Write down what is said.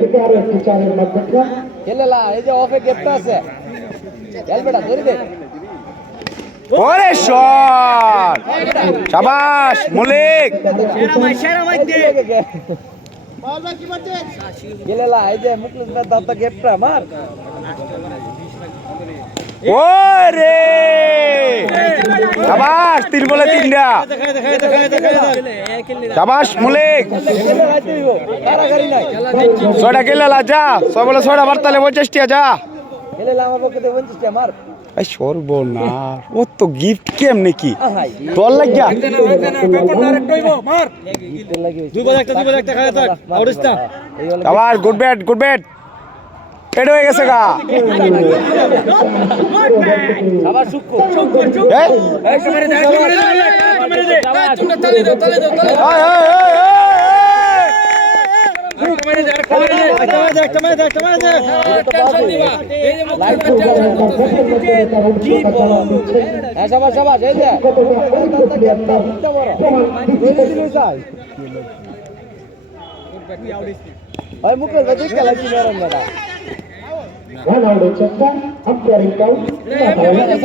থেকে আরো একটি চারের মাধ্যমে খেলেলা এই যে অফে গেটটা আছে খেলবেটা ধরে দে ওরে শট শাবাশ মলিক খেলেলা এই যে মুখলেস ভাই দাদা গেটটা মার ওরে শাবাশ 3 বলে 3টা শাবাশ মলিক কারাগারি নাই 6টা খেলেলা যা 6 বলে 6টা বার্তালে 50 টিয়া যা খেলেলা আমার পক্ষে 50 টা মার এই সর্বনাশ ও তো গিফট কেমনে কি তোর লাগিয়া আবার গুড ব্যাট পেড হয়ে গেছে গা আবার সুক্কু এই সবাই সবাই এই যে ওই মুখলেস ভাই দেখে লাগছি মেরন দাদা রান আউটের চেষ্টা আম্পায়ারিং কাউন্ট